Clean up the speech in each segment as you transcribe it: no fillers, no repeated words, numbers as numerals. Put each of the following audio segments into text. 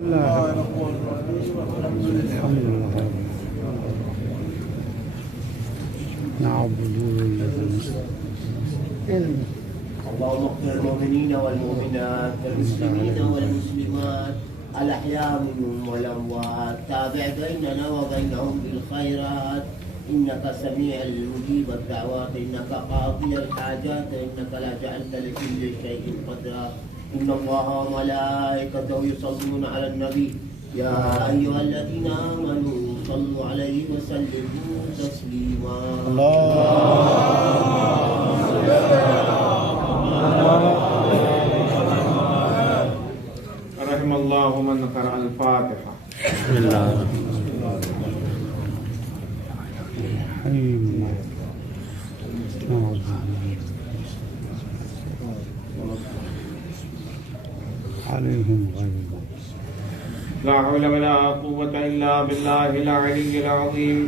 نعبد اللهم اغفر المؤمنين والمؤمنات والمسلمين والمسلمات الأحياء منهم والأموات تابع بيننا وبينهم بالخيرات إنك سميع المجيب الدعوات إنك قاضي الحاجات إنك لا جعلت لكل شيء قدرا إن الله وملائكته يصلون على النبي يا أيها الذين آمنوا صلوا عليه وسلموا تسليما رحم الله من قرأ الفاتحة. بسم الله الرحيم عليهم غيظ لا حول ولا قوة إلا بالله العلي العظيم.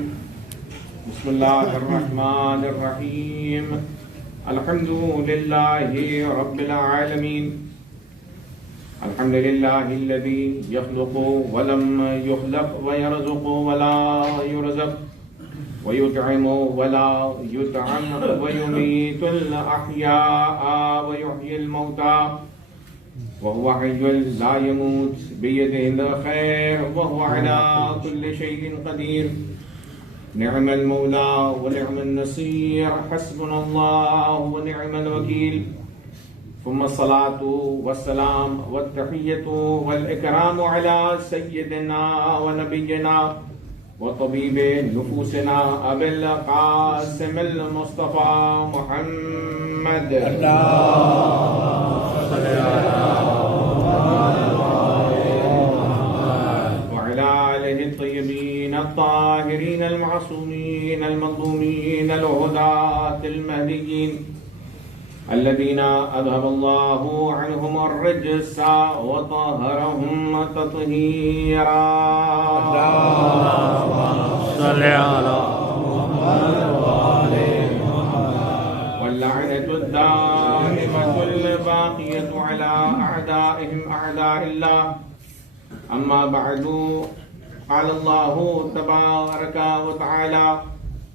بسم الله الرحمن الرحيم. الحمد لله رب العالمين. الحمد لله الذي يخلق ولم يخلق ويرزق ولا يرزق ويطعم ولا يطعم ويميت الأحياء ويحيي الموتى وهو حي لا يموت بيده الخير وهو على كل شيء قدير. نعم المولى ونعم النصير حسبنا الله ونعم الوكيل. ثم الصلاة والسلام والتحية والإكرام على سيدنا ونبينا وطبيب نفوسنا أبي القاسم المصطفى محمد. وعلى آله الطيبين الطاهرين المعصومين المظلومين الهداة المهديين الذين أذهب الله عنهم الرجس وطهرهم تطهيرا. صل على واللعنة الدائمة الباقية على أعدائهم أعداء الله. أما بعد قال الله تبارك وتعالى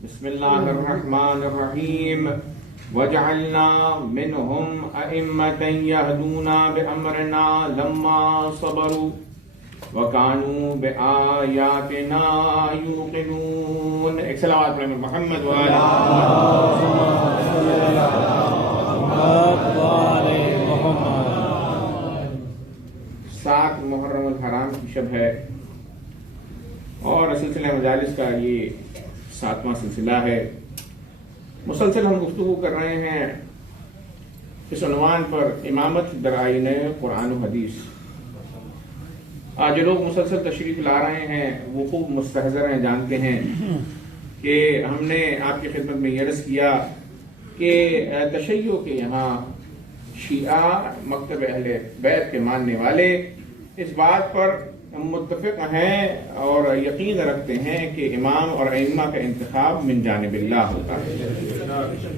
بسم الله الرحمن الرحيم وجعلنا منهم أئمة يهدون بأمرنا لما صبروا وكانوا بآياتنا يوقنون. ایک صلوات پر محمد وآلہ محمد. 7 محرم الحرام کی شب ہے اور سلسلہ مجالس کا یہ 7واں سلسلہ ہے. مسلسل ہم گفتگو کر رہے ہیں اس عنوان پر امامت در آئین قرآن و حدیث. آج جو لوگ مسلسل تشریف لا رہے ہیں وہ خوب مستحضر ہیں، جانتے ہیں کہ ہم نے آپ کی خدمت میں یہ عرض کیا کہ تشیع کے یہاں شیعہ مکتب اہل بیت کے ماننے والے اس بات پر متفق ہیں اور یقین رکھتے ہیں کہ امام اور ائمہ کا انتخاب من جانب اللہ ہوتا ہے،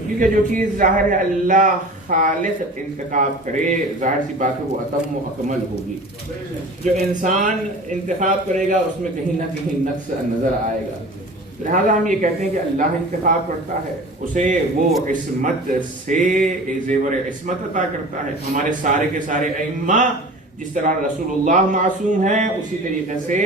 کیونکہ جو چیز ظاہر ہے اللہ خالق انتخاب کرے ظاہر سی بات ہے وہ اتم و اکمل ہوگی. جو انسان انتخاب کرے گا اس میں کہیں نہ کہیں نقص نظر آئے گا. لہذا ہم یہ کہتے ہیں کہ اللہ انتخاب کرتا ہے، اسے وہ عصمت سے زیور عصمت عطا کرتا ہے. ہمارے سارے کے سارے ائمہ جس طرح رسول اللہ معصوم ہیں اسی طریقے سے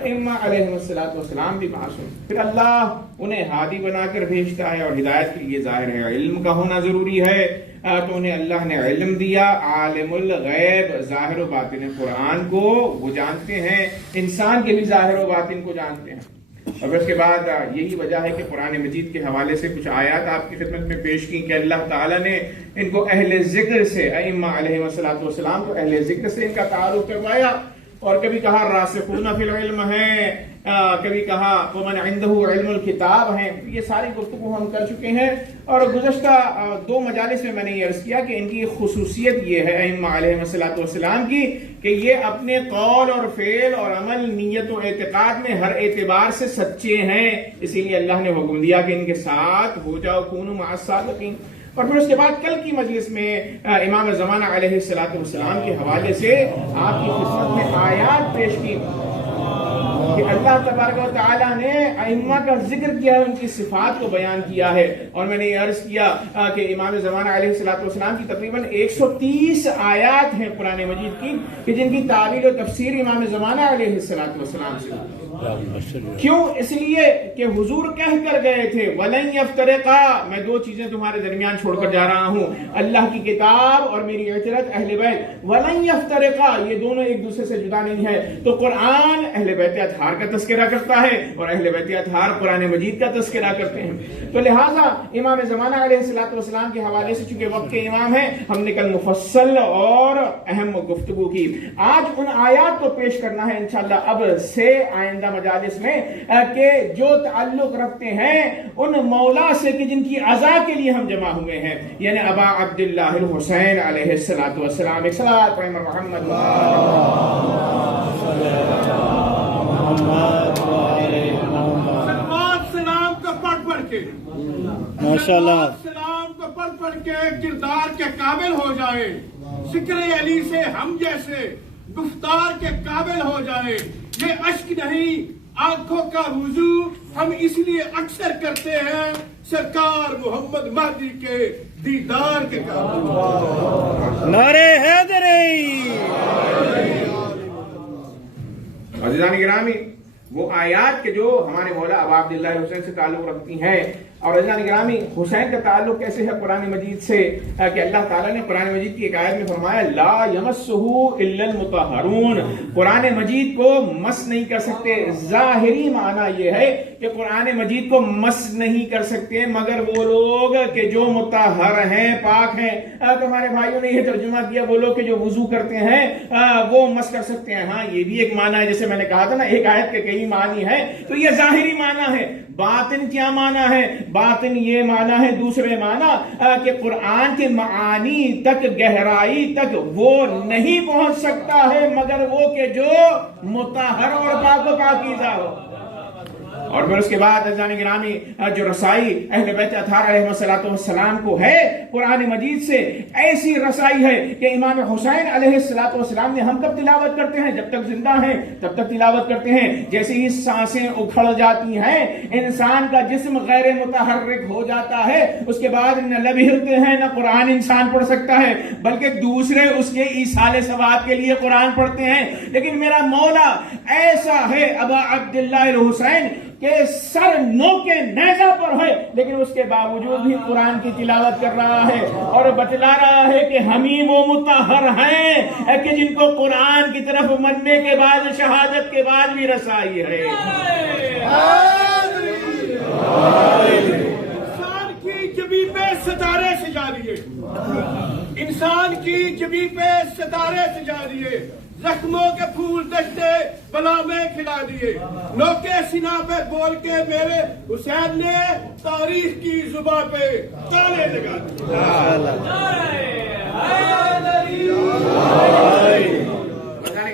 ائمہ علیہ السلام بھی معصوم. پھر اللہ انہیں ہادی بنا کر بھیجتا ہے اور ہدایت کے لیے ظاہر ہے علم کا ہونا ضروری ہے، تو انہیں اللہ نے علم دیا. عالم الغیب ظاہر و باطن قرآن کو وہ جانتے ہیں، انسان کے بھی ظاہر و باطن کو جانتے ہیں. اور اس کے بعد یہی وجہ ہے کہ قرآن مجید کے حوالے سے کچھ آیات آپ کی خدمت میں پیش کی کہ اللہ تعالیٰ نے ان کو اہل ذکر سے، ائمہ علیہ السلام کو اہل ذکر سے ان کا تعارف کروایا. اور کبھی کہا راسخون فی العلم ہیں، کبھی کہا ومن عنده علم الکتاب ہیں. یہ ساری گفتگو ہم کر چکے ہیں اور گزشتہ 2 مجالس میں نے یہ عرض کیا کہ ان کی خصوصیت یہ ہے ائمہ علیہ السلام کی کہ یہ اپنے قول اور فعل اور عمل، نیت و اعتقاد میں ہر اعتبار سے سچے ہیں. اسی لیے اللہ نے حکم دیا کہ ان کے ساتھ ہو جاؤ کونوا مع الصادقین. اور پھر اس کے بعد کل کی مجلس میں امام زمانہ علیہ السلام کے حوالے سے آپ کی خدمت میں آیات پیش کی کہ اللہ تبارک و تعالیٰ نے ائمہ کا ذکر کیا ہے، ان کی صفات کو بیان کیا ہے. اور میں نے یہ عرض کیا کہ امام زمانہ علیہ السلام کی تقریباً 130 آیات ہیں قرآن مجید کی کہ جن کی تعویل و تفسیر امام زمانہ علیہ السلام سے. کیوں؟ اس لیے کہ حضور کہہ کر گئے تھے وَلَن يَفْتَرِقَا، میں دو چیزیں تمہارے درمیان چھوڑ کر جا رہا ہوں، اللہ کی کتاب اور میری عطرت اہل بیت. وَلَن يَفْتَرِقَا، یہ دونوں ایک دوسرے سے جدا نہیں ہے. تو قرآن اہل بیت اطہار کا تذکرہ کرتا ہے اور اہل بیت اطہار قرآن مجید کا تذکرہ کرتے ہیں. تو لہٰذا امام زمانہ علیہ السلام کے حوالے سے چونکہ وقت کے امام ہیں، ہم نے کل مفصل اور اہم گفتگو کی. آج ان آیات کو پیش کرنا ہے انشاءاللہ اب سے آئندہ مجالس میں کہ جو تعلق رکھتے ہیں ان مولا سے کہ جن کی عزا کے لیے ہم جمع ہوئے ہیں، یعنی ابا عبداللہ الحسین علیہ السلام. ایک صلاۃ پڑھیں محمد سلام کو پڑھ کے ماشاءاللہ سلام کو پڑھ کے کردار کے قابل ہو جائے، ذکر علی سے ہم جیسے گفتار کے قابل ہو جائے. یہ اشک نہیں، آنکھوں کا وضو ہم اس لیے اکثر کرتے ہیں سرکار محمد مہدی کے دیدار کے قابل. نعرہ حیدری. عزیزان گرامی، وہ آیات کے جو ہمارے مولا ابا عبداللہ حسین سے تعلق رکھتی ہیں، اور عزیزان گرامی حسین کا تعلق کیسے ہے قرآن مجید سے کہ اللہ تعالیٰ نے قرآن مجید کی ایک آیت میں فرمایا لا یمسہ الا المطہرون، قرآن مجید کو مس نہیں کر سکتے. ظاہری معنی یہ ہے کہ قرآن مجید کو مس نہیں کر سکتے مگر وہ لوگ کہ جو مطہر ہیں، پاک ہیں. تو ہمارے بھائیوں نے یہ ترجمہ کیا وہ لوگ کہ جو وضو کرتے ہیں وہ مس کر سکتے ہیں. ہاں یہ بھی ایک معنی ہے، جیسے میں نے کہا تھا نا ایک آیت کے کئی معنی ہیں، تو یہ ظاہری معنی ہے. باطن کیا معنی ہے؟ باطن یہ معنی ہے دوسرے معنی کہ قرآن کے معانی تک، گہرائی تک وہ نہیں پہنچ سکتا ہے مگر وہ کہ جو مطہر اور پاک و پاکیزہ ہو. اور پھر اس کے بعد عزیزان گرامی جو رسائی اہل بیت اطہار علیہ السلام کو ہے قرآن مجید سے، ایسی رسائی ہے کہ امام حسین علیہ السلام نے ہم کب تلاوت کرتے ہیں؟ جب تک زندہ ہیں تب تک تلاوت کرتے ہیں. جیسے ہی سانسیں اکھڑ جاتی ہیں، انسان کا جسم غیر متحرک ہو جاتا ہے، اس کے بعد نہ لب ہلتے ہیں، نہ قرآن انسان پڑھ سکتا ہے بلکہ دوسرے اس کے ایصال ثواب کے لیے قرآن پڑھتے ہیں. لیکن میرا مولا ایسا ہے ابا عبداللہ الحسین کہ سر نوکے نیزہ پر ہے، لیکن اس کے باوجود بھی قرآن کی تلاوت کر رہا ہے اور بتلا رہا ہے کہ ہم ہی وہ مطہر ہیں کہ جن کو قرآن کی طرف مرنے کے بعد، شہادت کے بعد بھی رسائی ہے. انسان کی جبی پہ ستارے سجا دیے، انسان کی جبی پہ ستارے سجا دیے، زخموں کے پھول دشتے بلا میں کھلا دیے، نوکے سینہ پہ بول کے میرے حسین نے تاریخ کی زبان پہ تالے لگا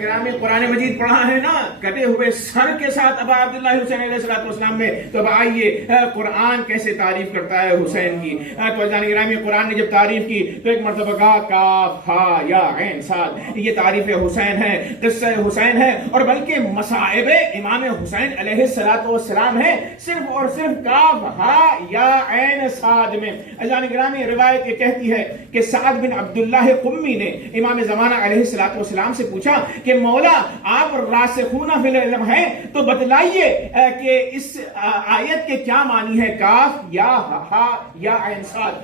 گرامی قرآن مجید پڑھا ہے نا کٹے ہوئے سر کے ساتھ ابا عبداللہ حسین علیہ السلام میں. تو اب آئیے قرآن کیسے تعریف کرتا ہے حسین کی. تو عزیزان گرامی قرآن نے جب تعریف کی تو ایک مرتبہ کہا کاف ہا یا عین صاد، یہ تعریف حسین ہے، قصہ حسین ہے، اور بلکہ مصائب امام حسین علیہ السلام ہے صرف اور صرف کاف ہا یا عین صاد میں. عزیزان گرامی روایت یہ کہتی ہے کہ سعد بن عبداللہ قمی نے امام زمانہ علیہ السلام سے پوچھا کہ مولا آپ راسخون فی العلم ہیں تو بتلائیے کہ اس آیت کے کیا معنی ہے کاف یا ہا یا عین صاد.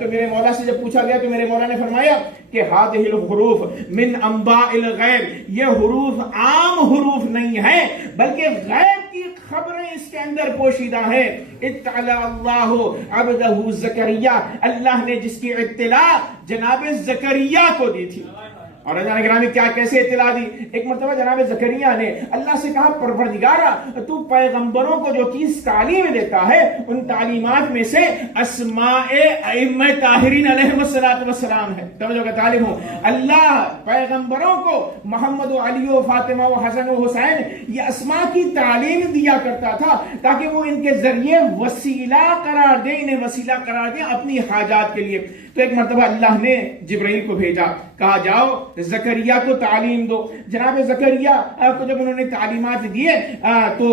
تو میرے مولا سے جب پوچھا گیا تو میرے مولا نے فرمایا کہ ہذہ الحروف من انباء الغیب، یہ حروف عام حروف نہیں ہیں بلکہ غیب کی خبریں اس کے اندر پوشیدہ ہیں. اطلع اللہ عبدہ زکریا، اللہ نے جس کی اطلاع جناب زکریا کو دی تھی. اور جناب گرامی کیا کیسے اطلاع دی؟ ایک مرتبہ جناب زکریا نے اللہ سے کہا پروردگارا تو پیغمبروں کو جو چیز تعلیم دیتا ہے ان تعلیمات میں سے اسماء ائمہ طاہرین علیہ السلام ہے. توجہ کا طالب ہوں. اللہ پیغمبروں کو محمد و علی و فاطمہ و حسن و حسین یہ اسماء کی تعلیم دیا کرتا تھا تاکہ وہ ان کے ذریعے وسیلہ قرار دیں، انہیں وسیلہ قرار دیں اپنی حاجات کے لیے. تو ایک مرتبہ اللہ نے جبرائیل کو بھیجا، کہا جاؤ زکریا کو تعلیم دو. جناب زکریا کو جب انہوں نے تعلیمات دیے تو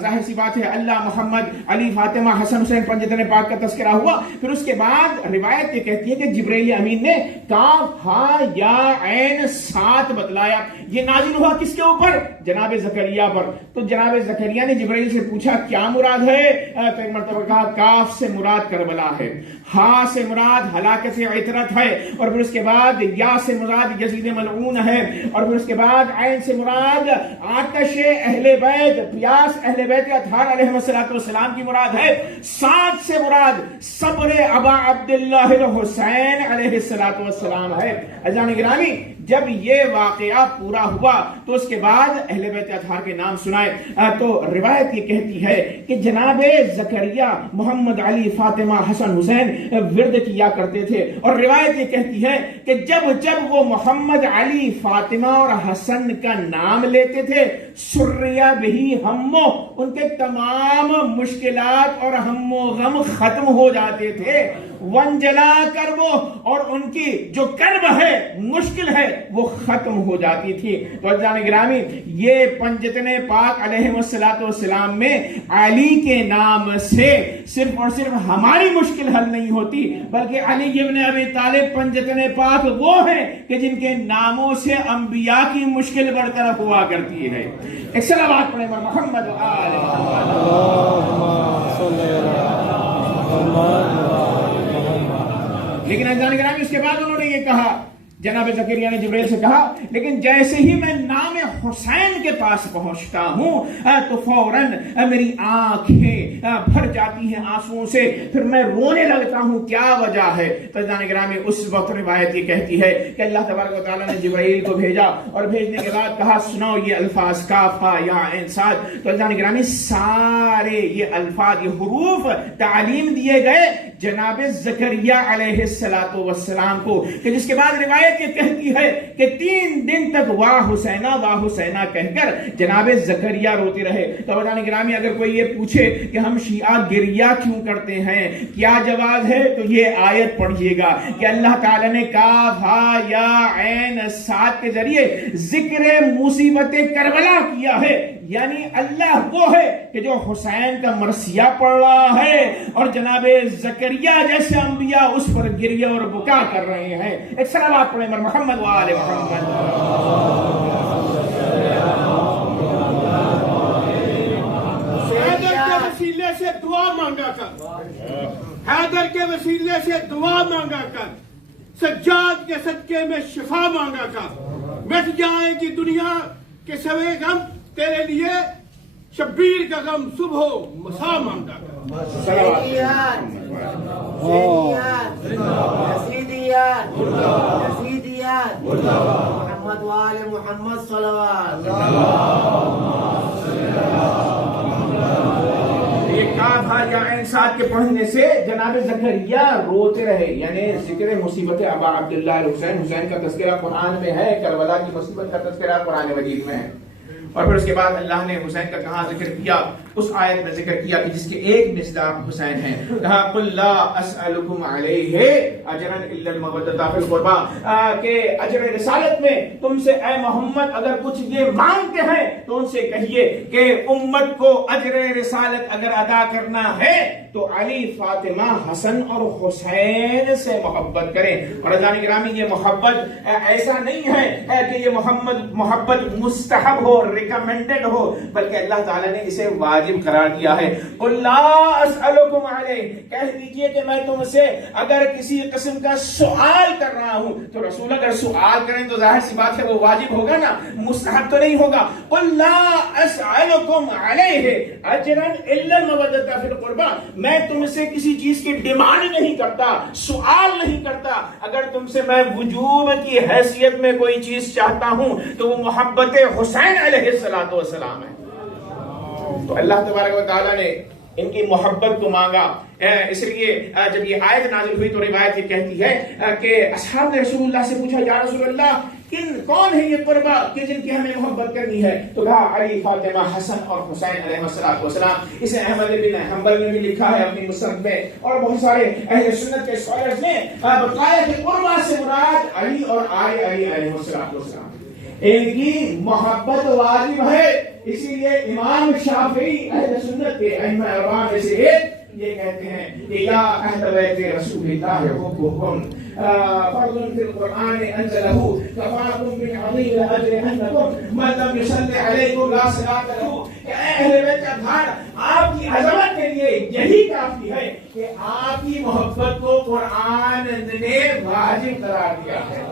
ظاہر سی بات ہے اللہ محمد علی فاطمہ حسن حسین پنجتن پاک کا تذکرہ ہوا. پھر اس کے بعد روایت یہ کہتی ہے کہ جبرائیل امین نے کاف ہا یا عین سات بتلایا. یہ نازل ہوا کس کے اوپر؟ جناب زکریا پر. تو جناب زکریا نے جبرائیل سے پوچھا کیا مراد ہے؟ تو ایک مرتبہ کہا کاف سے مراد کربلا ہے، ہا سے مراد ہلاکت عطرت ہے، اور پھر اس کے بعد یا سے مراد یزید ملعون ہے، اور پھر اس کے بعد عین سے مراد آتش اہل بیت، پیاس اہل بیت اطہار علیہ السلام کی مراد ہے. سات سے مراد صبر ابا عبداللہ الحسین علیہ السلام ہے. عزیزان گرامی جب یہ واقعہ پورا ہوا تو اس کے بعد اہل بیت اطہار کے نام سنائے. تو روایت یہ کہتی ہے کہ جناب زکریا محمد علی فاطمہ حسن حسین ورد کیا کرتے تھے، اور روایت یہ کہتی ہے کہ جب جب وہ محمد علی فاطمہ اور حسن کا نام لیتے تھے سریا بہی ہمو، ان کے تمام مشکلات اور ہم و غم ختم ہو جاتے تھے. ونجلا کربو، اور ان کی جو کرب ہے مشکل ہے وہ ختم ہو جاتی تھی. تو عزیزان گرامی یہ پنجتن پاک علیہ السلام میں علی کے نام سے صرف اور صرف ہماری مشکل حل نہیں ہوتی، بلکہ علی ابن ابی طالب پنجتن پاک وہ ہیں کہ جن کے ناموں سے انبیاء کی مشکل برطرف ہوا کرتی ہے. ایک صلوات پڑھیں محمد و آل محمد. لیکن عزیزان گرامی اس کے بعد انہوں نے یہ کہا، جناب زکریا نے جبرائیل سے کہا لیکن جیسے ہی میں نام حسین کے پاس پہنچتا ہوں تو فوراً میری آنکھیں بھر جاتی ہیں آنسوؤں سے، پھر میں رونے لگتا ہوں. کیا وجہ ہے؟ تو عزیزان گرامی اس وقت روایت یہ کہتی ہے کہ اللہ تبارک و تعالیٰ نے جبرائیل کو بھیجا اور بھیجنے کے بعد کہا سنو یہ الفاظ کاف ہا یا عین صاد. تو عزیزان گرامی سارے یہ الفاظ یہ حروف تعلیم دیے گئے جناب زکریا علیہ السلام کو، کہ جس کے بعد روایت یہ کہتی ہے کہ 3 دن تک واہ حسینہ کہہ کر جناب زکریا روتے رہے. تو بتانے گرامی اگر کوئی یہ پوچھے کہ ہم شیعہ گریہ کیوں کرتے ہیں کیا جواز ہے، تو یہ آیت پڑھیے گا کہ اللہ تعالیٰ نے کاف ہا یا عین صاد کے ذریعے ذکر مصیبت کربلا کیا ہے. یعنی اللہ وہ ہے کہ جو حسین کا مرثیہ پڑھ رہا ہے اور جناب زکریا جیسے انبیاء اس پر گریہ اور بکا کر رہے ہیں. ایک صلوات پڑھیں محمد و آل محمد. حیدر کے وسیلے سے دعا مانگا کر، حیدر کے وسیلے سے دعا مانگا کر، سجاد کے صدقے میں شفا مانگا کر، مٹ جائے گی دنیا کے سوے غم، تیرے لیے شبیر کا غم صبح و مسا مانگا کر. محمد وآل محمد صلوات. یہ کاف ہا یا عین صاد کے پڑھنے سے جناب زکریا روتے رہے. یعنی ذکر مصیبت ابا عبداللہ الحسین، حسین کا تذکرہ قرآن میں ہے، کربلا کی مصیبت کا تذکرہ قرآن مجید میں ہے. اور پھر اس کے بعد اللہ نے حسین کا کہاں ذکر کیا؟ اس آیت میں ذکر کیا کہ جس کے ایک مصداق حسین ہیں. کہا قل لا اسألکم علیہ اجرا الا المودۃ فی القربى، کہ اجر رسالت میں تم سے اے محمد اگر کچھ یہ مانگتے ہیں تو ان سے کہیے کہ امت کو اجر رسالت اگر ادا کرنا ہے تو علی فاطمہ حسن اور حسین سے محبت کریں. اور عزیزان گرامی یہ محبت ایسا نہیں ہے کہ یہ محبت مستحب ہو، ریکمینڈڈ ہو، بلکہ اللہ تعالیٰ نے اسے واجب قرار دیا ہے. قل لا اسألکم اسألکم علیہ، کہہ دیجئے کہ میں تم سے اگر کسی قسم کا سوال کر رہا ہوں، تو رسول اگر سوال کریں تو ظاہر سی بات ہے وہ واجب ہوگا نا، مستحب تو نہیں ہوگا. قل لا اسألکم علیہ اجرا الا المودۃ فی القربى، میں تم سے کسی چیز کی ڈیمانڈ نہیں کرتا، سوال نہیں کرتا. اگر تم سے میں وجوب کی حیثیت میں کوئی چیز چاہتا ہوں تو وہ محبت حسین علیہ السلام ہے. تو اللہ تبارک و تعالیٰ نے ان کی محبت کو مانگا. اس لیے جب یہ آیت نازل ہوئی تو روایت یہ کہتی ہے کہ اصحاب نے رسول اللہ سے پوچھا یا رسول اللہ کون ہے یہ قربا کہ جن کی ہمیں محبت کرنی ہے؟ تو کہا علی، فاطمہ، حسن اور حسین علیہ السلام. اسے احمد بن حنبل نے بھی لکھا ہے اپنی مسند میں، اور بہت سارے اہل سنت کے اسکالرز نے بتایا کہ قربا سے مراد علی اور آل علی علیہ السلام. ان کی محبت واجب ہے. اسی لیے امام شافعی اہل سنت کے ائمہ اربعہ میں سے ایک یہ کہتے ہیں کہ یا اہل بیت رسول اللہ حبکم فرض فی القرآن انزلہ کفاکم بالعظیم الاجر انکم من لم یصلی علیکم لا صلاۃ لہ. کہ اے اہل بیت کا گھر، آپ کی عظمت کے لیے یہی کافی ہے کہ آپ کی محبت کو قرآن نے واجب قرار دیا ہے.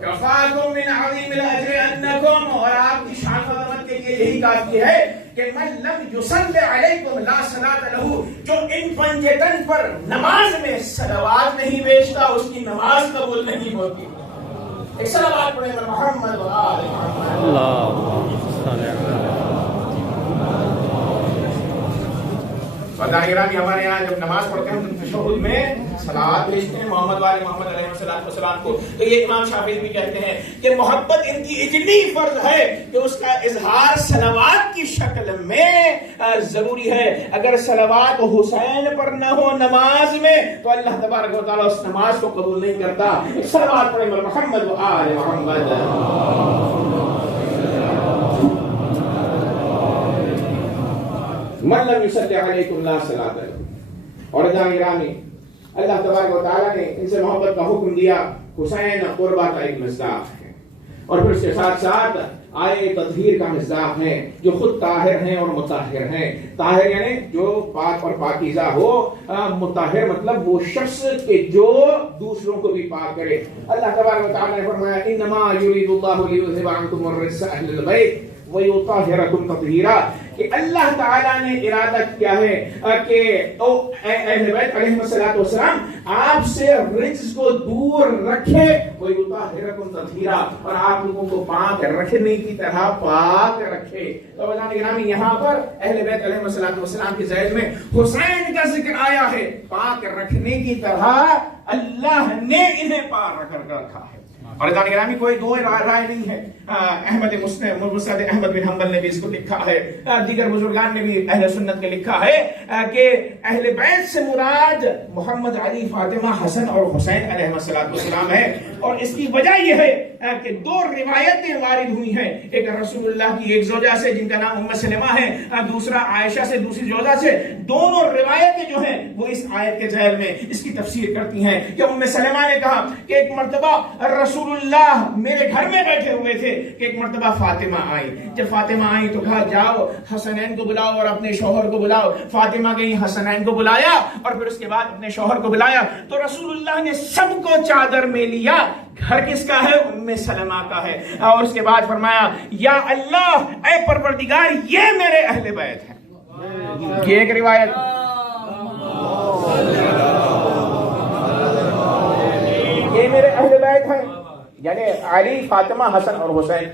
کفاکم من عظیم الاجر انکم، اور آپ کی شان و عظمت کے لیے یہی کافی ہے کہ من لم یصلی علیکم لا صلاۃ لہ، جو ان پنجتن پر نماز میں صلوات نہیں بیچتا اس کی نماز قبول نہیں ہوتی. ایک صلوات پڑھیں محمد و آل محمد. اللهم صل علی گرامی، ہمارے یہاں جب نماز پڑھتے ہیں تو تشہد میں صلوات بھیجتے ہیں محمد والے محمد علیہ السلام کو. تو یہ امام شافعی بھی کہتے ہیں کہ محبت ان کی اتنی فرض ہے کہ اس کا اظہار صلوات کی شکل میں ضروری ہے. اگر صلوات حسین پر نہ ہو نماز میں تو اللہ تبارک و تعالیٰ اس نماز کو قبول نہیں کرتا. صلوات پڑھیں محمد و آل محمد. من لم یصلی علیکم لا صلاۃ لہ. اور گرامی، اللہ تبارک و تعالیٰ نے ان سے محبت کا حکم دیا. حسین قربا کا ایک مصداق ہے، اور پھر اس کے ساتھ ساتھ آئے تطہیر کا مصداق ہے، جو خود طاہر ہیں اور مطہر ہیں. طاہر یعنی جو پاک اور پاکیزہ ہو، مطہر مطلب وہ شخص کہ جو دوسروں کو بھی پاک کرے. اللہ تبارک و تعالیٰ نے فرمایا انما یرید اللہ لیذھب عنکم الرجس اہل البیت ویطہرکم تطہیرا، کہ اللہ تعالیٰ نے ارادہ کیا ہے کہ اہل بیت علیہ السلام آپ سے رجس کو دور رکھے، ویطہرکم تطہیرا، اور آپ لوگوں کو پاک رکھنے کی طرح پاک رکھے. تو گرامی، یہاں پر اہل بیت علیہ السلام کے ذیل میں حسین کا ذکر آیا ہے. پاک رکھنے کی طرح اللہ نے انہیں پاک رکھا ہے. اور گرامی، کوئی دو رائے نہیں ہے. احمد مسند احمد بن حنبل نے بھی اس کو لکھا ہے، دیگر بزرگان نے بھی اہل سنت کے لکھا ہے کہ اہل بیت سے مراد محمد، علی، فاطمہ، حسن اور حسین علیہ السلام ہے. اور اس کی وجہ یہ ہے کہ دو روایتیں وارد ہوئی ہیں، ایک رسول اللہ کی ایک زوجہ سے جن کا نام ام سلمہ ہے، دوسرا عائشہ سے دوسری زوجہ سے. دونوں روایتیں جو ہیں وہ اس آیت کے ذیل میں اس کی تفسیر کرتی ہیں کہ ام سلمہ نے کہا کہ ایک مرتبہ رسول اللہ میرے گھر میں بیٹھے ہوئے تھے کہ ایک مرتبہ فاطمہ آئی. جب فاطمہ آئی تو کہا جاؤ حسنین کو بلاؤ اور اپنے شوہر کو بلاؤ. فاطمہ گئی، حسنین کو بلایا اور پھر اس کے بعد اپنے شوہر کو بلایا. تو رسول اللہ نے سب کو چادر میں لیا. گھر کس کا ہے؟ ام سلمہ کا ہے. اور اس کے بعد فرمایا یا اللہ، اے پروردگار، یہ میرے اہل بیت ہیں. یہ ایک روایت. یہ میرے اہل بیت ہیں، یعنی علی، فاطمہ، حسن اور حسین،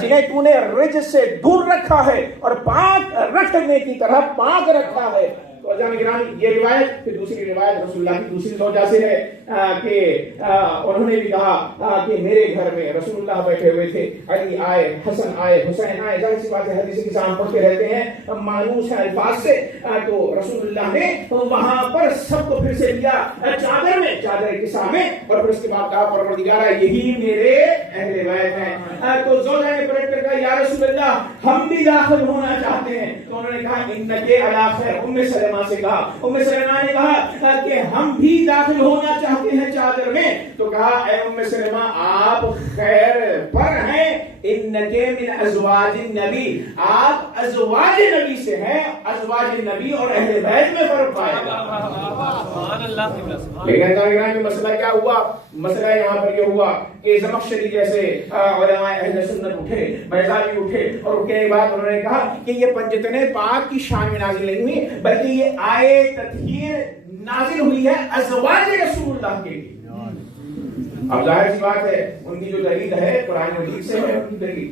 جنہیں تو نے رجس سے دور رکھا ہے اور پاک رکھنے کی طرح پاک رکھا ہے. تو گرامی، یہ روایت پھر دوسری روایت رسول اللہ کی دوسری زوجہ سے ہے کہ انہوں نے بھی کہا کہ میرے گھر میں رسول اللہ بیٹھے ہوئے تھے، علی آئے، حسن آئے، حسین آئے. ظاہر سی بات ہے حدیث کی ہم پڑھتے رہتے ہیں، مانوس ہے الفاظ سے. تو رسول اللہ نے وہاں پر سب کو پھر سے لیا چادر میں، چادر کے سامنے، اور پھر اس کے بعد کہا پروردگارا یہی میرے اہل بیت ہیں. تو زوجہ نے پلٹ کر کہا یا رسول اللہ، ہم بھی داخل ہونا چاہتے ہیں. تو انہوں نے کہا انک علی خیر. ام سلمہ سے کہا، ام سلمہ نے کہا کہ ہم بھی داخل ہونا چاہتے ہیں چادر میں. تو کہا اے ام سلمہ، آپ خیر پر ہیں انکے من ازواج النبی، آپ ازواج نبی سے ہیں، ازواج نبی اور اہل بیت میں فرق پائے گا۔ لیکن مسئلہ کیا ہوا؟ مسئلہ یہاں پر یہ ہوا کہ زمخشری جیسے علماء اہل سنت اٹھے، بیضاوی اٹھے اور اٹھنے کے بعد انہوں نے کہا کہ یہ پنجتن پاک کی شان میں نازل نہیں ہوئی، بلکہ یہ آیے تطہیر نازل ہوئی ہے ازواج رسول اللہ کے لیے۔ اب ظاہر سی بات ہے ان کی جو دلیل ہے قرآن مجید سے ہے، ان کی دلیل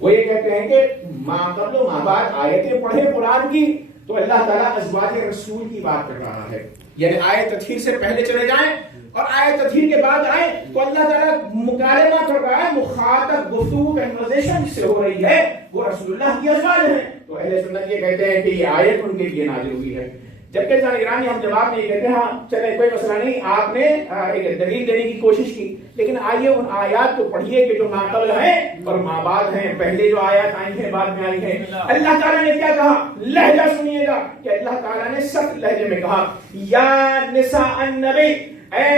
وہ یہ کہتے ہیں کہ ماں قبل و ماں بعد آیتیں پڑھیں قرآن کی تو اللہ تعالیٰ ازواج رسول کی بات کر رہا ہے، یعنی آیت تطہیر سے پہلے چلے جائیں اور آیت تطہیر کے بعد آئیں تو اللہ تعالیٰ مکالمہ کر رہا ہے، مخاطب گفتگو کنورسیشن جس سے ہو رہی ہے وہ رسول اللہ کی ازواج ہیں۔ تو اہل سنت یہ کہتے ہیں کہ یہ آیت ان کے لیے نازل ہوئی ہے، جبکہ گرامی ہم جواب میں یہ کہتے ہیں ہاں چلے کوئی مسئلہ نہیں، آپ نے ایک دلیل دینے کی کوشش کی، لیکن آئیے ان آیات کو پڑھیے کہ جو ماں قبل ہیں اور ماں بعد ہیں، پہلے جو آیات آئی ہیں بعد میں آئی ہیں۔ اللہ تعالیٰ نے کیا کہا؟ لہجہ سنیے گا کہ اللہ تعالیٰ نے سخت لہجے میں کہا یا نساء النبی، اے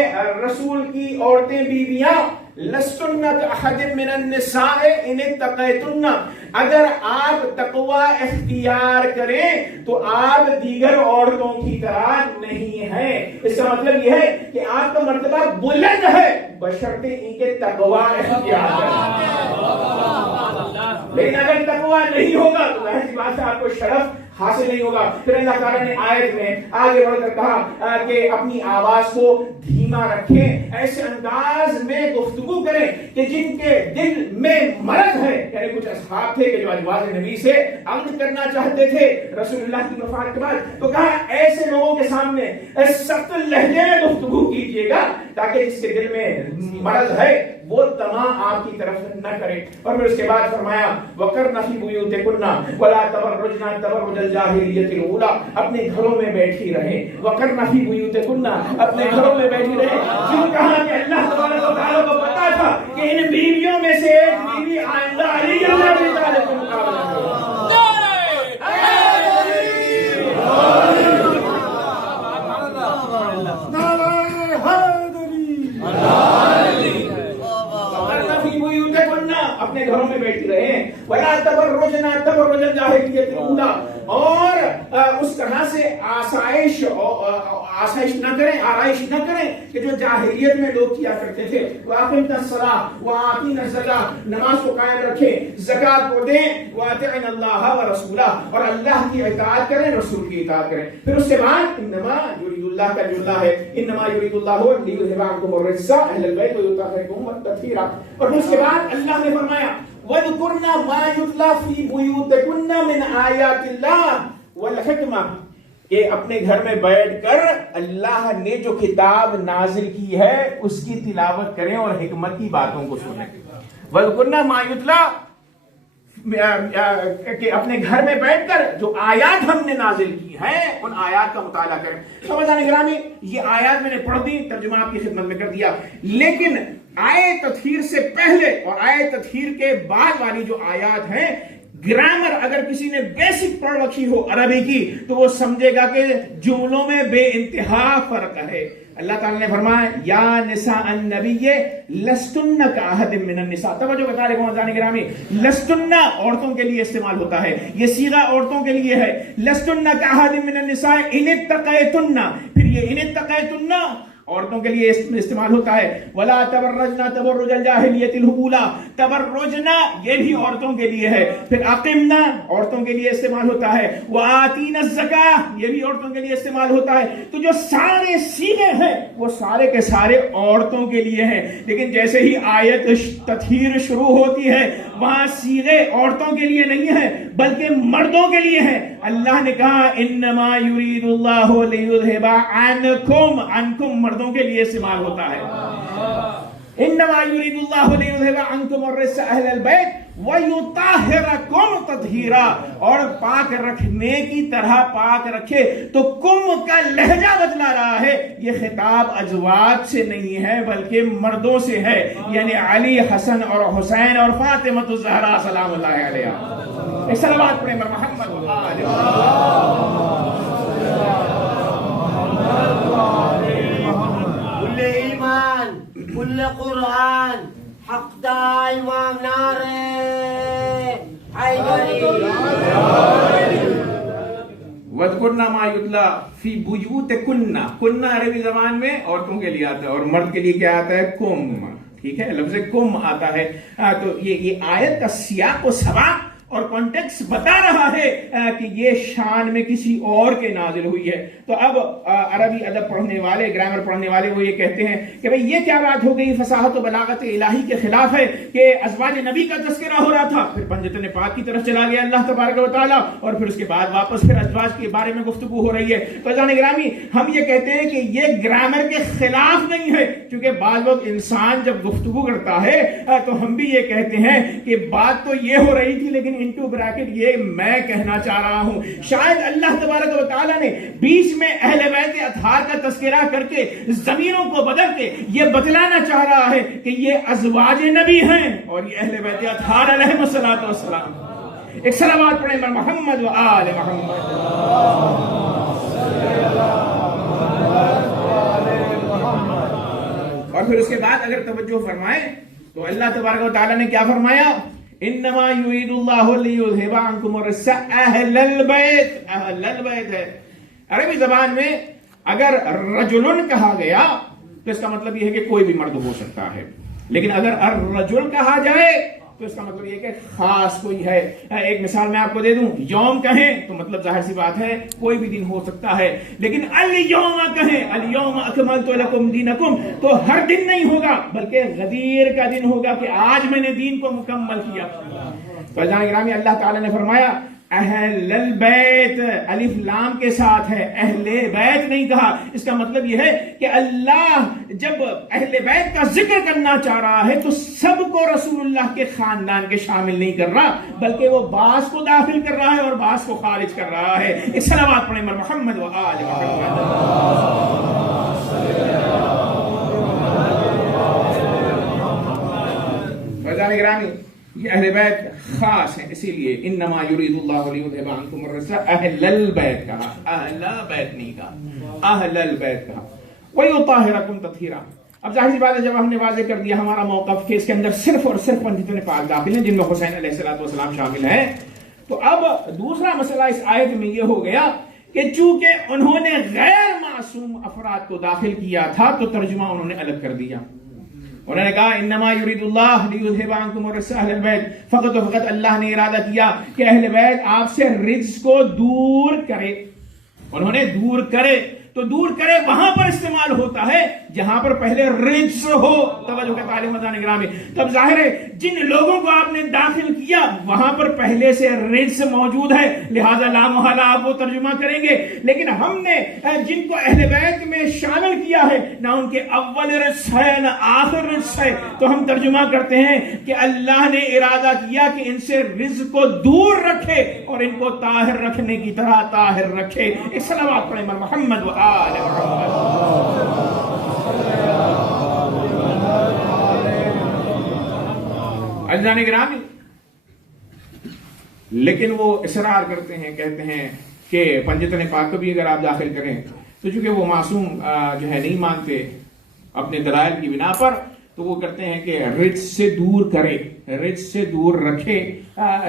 رسول کی عورتیں بیویاں، لستن کاحد من النساء ان اتقیتن، اگر آپ تقوی اختیار کریں تو آپ دیگر عورتوں کی طرح نہیں ہیں۔ اس کا مطلب یہ ہے کہ آپ کا مرتبہ بلند ہے بشرطے ان کے تقوی اختیار کریں، لیکن اگر تقوی نہیں ہوگا تو ظاہر سی بات ہے آپ کو شرف حاصل نہیں ہوگا۔ پھر اللہ تعالیٰ نے آیت میں آگے بڑھ کر کہا کہ اپنی آواز کو دھیما رکھیں، ایسے انداز میں گفتگو کریں کہ جن کے دل میں مرض ہے، یعنی کچھ اصحاب تھے کہ جو ازواج نبی سے عقد کرنا چاہتے تھے رسول اللہ کی وفات کے بعد، تو کہا ایسے لوگوں کے سامنے سخت لہجے میں گفتگو کیجیے گا تاکہ جس کے دل میں مرض ہے وہ تمام آپ کی طرف نہ کرے۔ اور پھر اس کے بعد فرمایا وَقَرْنَ فِي بُيُوتِكُنَّ وَلَا تَبَرَّجْنَ تَبَرُّجَ الْجَاهِلِيَّةِ الْأُولَىٰ، اپنے گھروں میں بیٹھی رہیں، وَقَرْنَ فِي بُيُوتِكُنَّ، اپنے گھروں میں بیٹھی رہیں، کیوں کہا کہ اللہ تبارک و تعالیٰ کو پتا تھا کہ ان بیویوں میں سے ایک بیوی آئندہ علی اللہ کے مقابلے میں اپنے گھروں میں بیٹھی رہے، وَلَا تَبَرُّجْنَ تَبَرُّجَ الْجَاهِلِيَّةِ الْأُولَىٰ، اور اس طرح سے آسائش نہ کریں، آرائش نہ کریں کہ جو جاہلیت میں لوگ کیا کرتے تھے۔ وَأَقِمْنَ الصَّلَاةَ وَآتِينَ الزَّكَاةَ، نماز کو قائم رکھیں، زکات کو دیں، وَأَطِعْنَ اللَّهَ وَرَسُولَهُ، اور اللہ کی اطاعت کریں، رسول کی اطاعت کریں۔ پھر اس کے بعد انما یرید اللہ کا جو اللہ ہے، انما یرید اللہ لیذهب عنکم الرجس اہل البیت ویطہرکم تطہیرا، اور پھر اس کے بعد اللہ نے فرمایا وَاذْكُرْنَ مَا يُتْلَىٰ فِي بُيُوتِكُنَّ مِنْ آيَاتِ اللَّهِ وَالْحِكْمَةِ، کہ اپنے گھر میں بیٹھ کر اللہ نے جو کتاب نازل کی ہے اس کی تلاوت کریں اور حکمت کی باتوں کو سنیں۔ وَاذْكُرْنَ مَا يُتْلَىٰ، کہ اپنے گھر میں بیٹھ کر جو آیات ہم نے نازل کی ہیں ان آیات کا مطالعہ کریں۔ سمجھانے گرامی یہ آیات میں نے پڑھ دی، ترجمہ آپ کی خدمت میں کر دیا، لیکن آیت تطہیر سے پہلے اور آیت تطہیر کے بعد والی جو آیات ہیں، گرامر اگر کسی نے بیسک پڑھ رکھی ہو عربی کی تو وہ سمجھے گا کہ جملوں میں بے انتہا فرق ہے۔ اللہ تعالیٰ نے فرمایا یا نساء النبی لستن کاحد من النساء، توجہ بتا رہے ہیں گرامی، لستن عورتوں کے لیے استعمال ہوتا ہے، یہ صیغہ عورتوں کے لیے ہے، لستن کاحد من النساء ان اتقیتن، پھر یہ ان اتقیتن عورتوں کے لیے استعمال ہوتا ہے، ولا تبرجنا تبرج الجاہلیت الاولیٰ، تبرجنا یہ بھی عورتوں کے لیے ہے، پھر اقمنا عورتوں کے لیے استعمال ہوتا ہے، وآتینا الزکاۃ یہ بھی عورتوں کے لیے استعمال ہوتا ہے۔ تو جو سارے صیغے ہیں وہ سارے کے سارے عورتوں کے لیے ہیں، لیکن جیسے ہی آیت تطہیر شروع ہوتی ہے وہاں صیغے عورتوں کے لیے نہیں ہیں بلکہ مردوں کے لیے ہیں۔ اللہ نے کہا انما یرید اللہ لیذھب عنکم، عنکم مردوں کے لیے استعمال ہوتا ہے، انما یرید اللہ لیذھب عنکم الرجس اہل البیت ویطہرکم تطہیرا، اور پاک رکھنے کی طرح پاک رکھے۔ تو کم کا لہجہ بدلا رہا ہے، یہ خطاب ازواج سے نہیں ہے بلکہ مردوں سے ہے، یعنی علی، حسن اور حسین اور فاطمہ الزہرا سلام اللہ علیہا۔ ایک صلوات پڑھیں محمد کل ایمان، کل قرآن، حق دا امام نعرہ وَاذْكُرْنَ مَا يُتْلَى فِي بُيُوتِكُنَّ، کنہ عربی زبان میں عورتوں کے لیے آتا ہے، اور مرد کے لیے کیا آتا ہے؟ کم. ٹھیک ہے، لفظ کم آتا ہے. تو یہ آیت کا سیاق و سباق اور کانٹیکس بتا رہا ہے کہ یہ شان میں کسی اور کے نازل ہوئی ہے. تو اب عربی ادب پڑھنے والے، گرامر پڑھنے والے وہ یہ کہتے ہیں کہ بھئی یہ کیا بات ہو گئی، فصاحت و بلاغت الہی کے خلاف ہے کہ ازواج نبی کا تذکرہ ہو رہا تھا، پھر پنجتن پاک کی طرف چلا گیا اللہ تبارک و تعالیٰ، اور پھر اس کے بعد واپس پھر ازواج کے بارے میں گفتگو ہو رہی ہے. تو عزیزان گرامی، ہم یہ کہتے ہیں کہ یہ گرامر کے خلاف نہیں ہے، کیونکہ بعض وقت انسان جب گفتگو کرتا ہے تو ہم بھی یہ کہتے ہیں کہ بات تو یہ ہو رہی تھی، لیکن انٹو بریکٹ یہ میں کہنا چاہ رہا ہوں. شاید اللہ تبارک و تعالیٰ نے بیچ میں اہل بیت اطہار کا تذکرہ کر کے زمینوں کو بدل کے یہ بتلانا چاہ رہا ہے کہ یہ ازواج نبی ہیں اور یہ اہل بیت اطہار علیہ الصلوۃ والسلام. ایک صلوات پڑھیں محمد و آل محمد. اور پھر اس کے بعد اگر توجہ فرمائیں تو اللہ تبارک و تعالیٰ نے کیا فرمایا؟ انما یرید اللہ لیذھب عنکم الرجس اہل البیت. اہل البیت ہے. عربی زبان میں اگر رجلن کہا گیا تو اس کا مطلب یہ ہے کہ کوئی بھی مرد ہو سکتا ہے، لیکن اگر الرجل کہا جائے تو اس کا مطلب یہ کہ خاص کوئی ہے. ایک مثال میں آپ کو دے دوں، یوم کہیں تو مطلب ظاہر سی بات ہے کوئی بھی دن ہو سکتا ہے، لیکن الیوم کہیں، الیوم اکملت لکم دینکم، تو ہر دن نہیں ہوگا بلکہ غدیر کا دن ہوگا کہ آج میں نے دین کو مکمل کیا. تو عزیزان گرامی، اللہ تعالیٰ نے فرمایا اہل البیت، الف لام کے ساتھ ہے، اہل بیت نہیں کہا. اس کا مطلب یہ ہے کہ اللہ جب اہل بیت کا ذکر کرنا چاہ رہا ہے تو سب کو رسول اللہ کے خاندان کے شامل نہیں کر رہا، بلکہ وہ بعض کو داخل کر رہا ہے اور بعض کو خارج کر رہا ہے. ایک صلوات پڑھیں محمد و آل محمد. فضائل گرامی، یہ اہل بیت خاص ہیں، اسی لیے انما یرید اللہ لیذھب عنکم الرجس اہل البیت کہا، اہل بیت نہیں کہا، اہل البیت کہا. ویطہرکم تطہیرا. اب ظاہر سی بات ہے جب ہم نے واضح کر دیا ہمارا موقف کہ اس کے اندر صرف اور صرف پنجتن پاک داخل ہیں جن میں حسین علیہ السلام شامل ہیں، تو اب دوسرا مسئلہ اس آیت میں یہ ہو گیا کہ چونکہ انہوں نے غیر معصوم افراد کو داخل کیا تھا تو ترجمہ انہوں نے الگ کر دیا. انہوں نے کہا انما یرید اللہ لیذھب عنکم الرجس اہل البیت، فقط و فقط اللہ نے ارادہ کیا کہ اہل بیت آپ سے رجس کو دور کرے. انہوں نے دور کرے، تو دور کرے وہاں پر استعمال ہوتا ہے جہاں پر پہلے رجس ہو. توجہ کا تعلیم مدان گرامی. تب ظاہر ہے جن لوگوں کو آپ نے داخل کیا وہاں پر پہلے سے رجس موجود ہے، لہذا لا محالہ آپ وہ ترجمہ کریں گے. لیکن ہم نے جن کو اہل بیت میں شامل کیا ہے نہ ان کے اول رجس ہے نہ آخر رجس ہے، تو ہم ترجمہ کرتے ہیں کہ اللہ نے ارادہ کیا کہ ان سے رجس کو دور رکھے اور ان کو طاہر رکھنے کی طرح طاہر رکھے. ایک صلوات پڑھیں محمد و آل محمد. عزیزان گرامی، لیکن وہ اصرار کرتے ہیں، کہتے ہیں کہ پنجتن پاک کو بھی اگر آپ داخل کریں تو چونکہ وہ معصوم جو ہے نہیں مانتے اپنے دلائل کی بنا پر، تو وہ کرتے ہیں کہ رجس سے دور کرے، رجس سے دور رکھے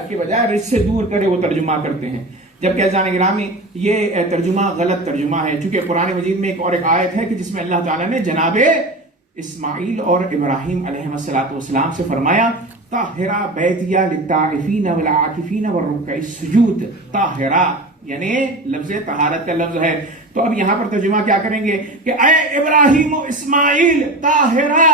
کے بجائے رجس سے دور کرے وہ ترجمہ کرتے ہیں. جبکہ عزیزان گرامی یہ ترجمہ غلط ترجمہ ہے، چونکہ قرآن مجید میں ایک اور ایک آیت ہے کہ جس میں اللہ تعالیٰ نے جناب اسماعیل اور ابراہیم علیہ السلام سے فرمایا طاہرا بیتیا للطائفین والعاکفین والرکع السجود. طاہرا یعنی لفظ طہارت کا لفظ ہے. تو اب یہاں پر ترجمہ کیا کریں گے کہ اے ابراہیم و اسماعیل طاہرا.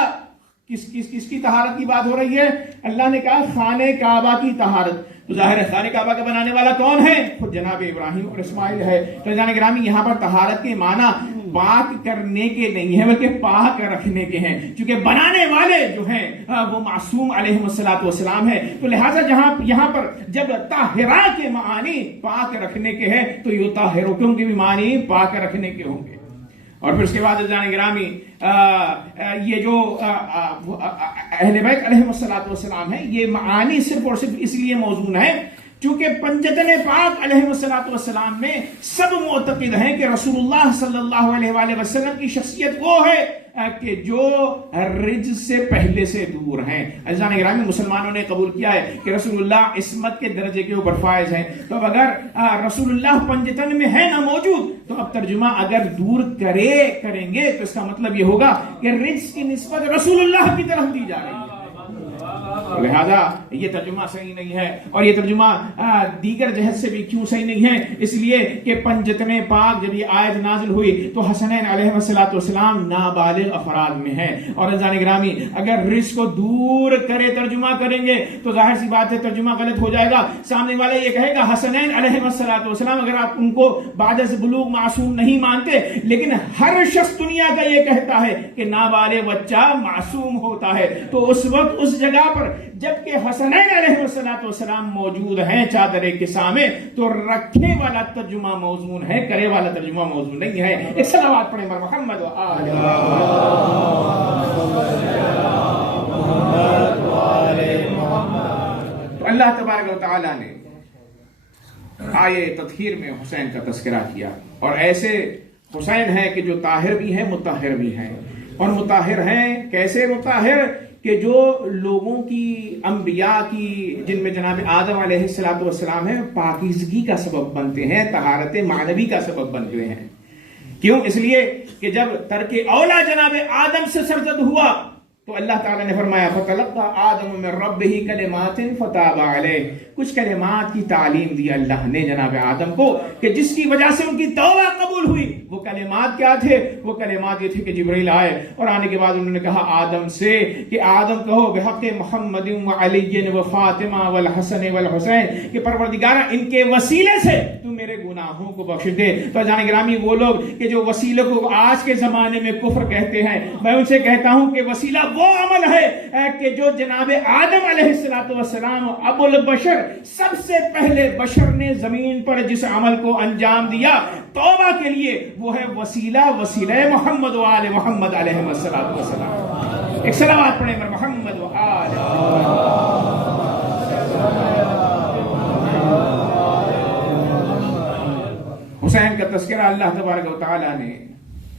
کس کی طہارت کی بات ہو رہی ہے؟ اللہ نے کہا خانہ کعبہ کی طہارت. تو ظاہر ہے خانہ کعبہ کا بنانے والا کون ہے؟ خود جناب ابراہیم اور اسماعیل ہے. تو جناب گرامی یہاں پر طہارت کے معنی پاک کرنے کے نہیں ہیں بلکہ پاک رکھنے کے ہیں، چونکہ بنانے والے جو ہیں وہ معصوم علیہ السلام ہے. تو لہٰذا یہاں پر جب طاہرہ کے معنی پاک رکھنے کے ہیں تو یہ طاہرکم کے بھی معنی پاک رکھنے کے ہوں گے. اور پھر اس کے بعد جان گرامی یہ جو اہل بیت علیہ السلام ہے یہ معانی صرف اور صرف اس لیے موزون ہے چونکہ پنجتن پاک علیہ السلام میں سب معتقد ہیں کہ رسول اللہ صلی اللہ علیہ وآلہ وسلم کی شخصیت وہ ہے کہ جو رجز سے پہلے سے دور ہیں. عزیزان گرامی، مسلمانوں نے قبول کیا ہے کہ رسول اللہ عصمت کے درجے کے اوپر فائز ہیں. تو اب اگر رسول اللہ پنجتن میں ہے نہ موجود، تو اب ترجمہ اگر دور کریں گے تو اس کا مطلب یہ ہوگا کہ رجز کی نسبت رسول اللہ کی طرف دی جا رہی ہے. لہذا یہ ترجمہ صحیح نہیں ہے. اور یہ ترجمہ دیگر جہت سے بھی کیوں صحیح نہیں ہے؟ اس لیے کہ پنجتن پاک جب یہ آیت نازل ہوئی تو حسنین علیہ السلام نابالغ افراد میں ہے. اور عزیزان گرامی، اگر رزق کو دور کرے ترجمہ کریں گے تو ظاہر سی بات ہے ترجمہ غلط ہو جائے گا. سامنے والا یہ کہے گا حسنین علیہ السلام، اگر آپ ان کو بعد از بلوغ معصوم نہیں مانتے، لیکن ہر شخص دنیا کا یہ کہتا ہے کہ نابالغ بچہ معصوم ہوتا ہے، تو اس وقت اس جگہ پر جبکہ حسنین علیہ السلام موجود ہیں چادر قصہ میں، تو رکھنے والا ترجمہ موزون ہے، کرے والا ترجمہ موزون نہیں ہے. ایک صلوات پڑھیں بر محمد و آل محمد. تو اللہ تبارک و تعالی نے آیے تطہیر میں حسین کا تذکرہ کیا، اور ایسے حسین ہیں کہ جو طاہر بھی ہیں مطہر بھی ہیں. اور مطہر ہیں کیسے؟ مطہر کہ جو لوگوں کی، انبیاء کی، جن میں جناب آدم علیہ السلام ہیں، پاکیزگی کا سبب بنتے ہیں، طہارت معنوی کا سبب بنتے ہیں. کیوں؟ اس لیے کہ جب ترک اولا جناب آدم سے سرزد ہوا تو اللہ تعالیٰ نے فرمایا فَتَلَقَّى آدَمُ مِن رَبِّهِ كَلِمَاتٍ فَتَابَ عَلَيْهِ. کچھ کلمات کی تعلیم دی اللہ نے جناب آدم کو کہ جس کی وجہ سے ان کی توبہ قبول ہوئی. وہ کلمات کیا تھے؟ وہ کلمات یہ تھے کہ جبریل آئے اور آنے کے بعد انہوں نے کہا آدم سے کہ آدم کہو بحق محمد وعلی وفاطمہ والحسن والحسین، کہ پروردگارہ ان کے وسیلے سے تو میرے گناہوں کو بخش دے. تو جان گرامی، وہ لوگ کہ جو وسیلے کو آج کے زمانے میں کفر کہتے ہیں، میں ان سے کہتا ہوں کہ وسیلہ وہ عمل ہے کہ جو جناب آدم علیہ السلام ابو البشر، سب سے پہلے بشر نے زمین پر جس عمل کو انجام دیا توبہ کے لیے، وہ ہے وسیلہ محمد و آل محمد علیہ السلام. ایک صلوات پڑھیں پر محمد و آل حسین کا تذکرہ اللہ تبارک و تعالی نے